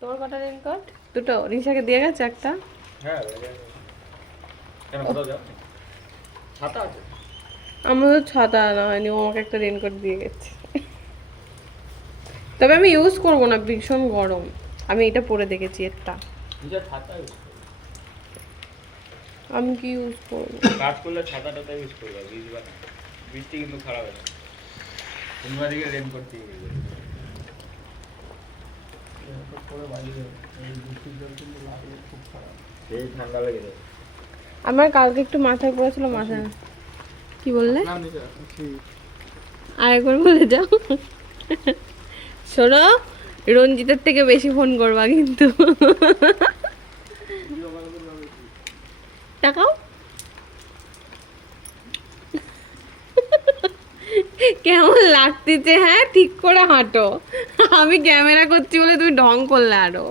তোমার কটা রেনকোট? দুটো। রিশাকে দিয়ে গেছে একটা? হ্যাঁ কেন কোথাও যাও? ছাতা আছে? আমাদের ছাতা আনা হয়নি, ও আমাকে একটা রেনকোট দিয়ে গেছে। তবে আমি ইউজ করবো না, ভীষণ গরম। আমি এটা পরে দেখেছি একটা। নিজের ছাতা ইউজ করো। আমি কি ইউজ করবো? কাজ করলে ছাতাটা ইউজ করবে, বুঝবা না? বৃষ্টি কিন্তু খারাপ হবে। তোমরা দিকে রেনকোট দিয়ে গেলে এই ঠান্ডা লেগে যাবে। আমার কালকে একটু মাথায় পড়েছিল, মাথা। কি বললে? আরেকবার বলে যাও। শোনো, রঞ্জিতের থেকে বেশি ফোন করবা কিন্তু। টাকাও কেমন লাগতেছে? হ্যাঁ, ঠিক করে হাঁটো। আমি ক্যামেরা করছি বলে তুমি ঢং করলে আরো।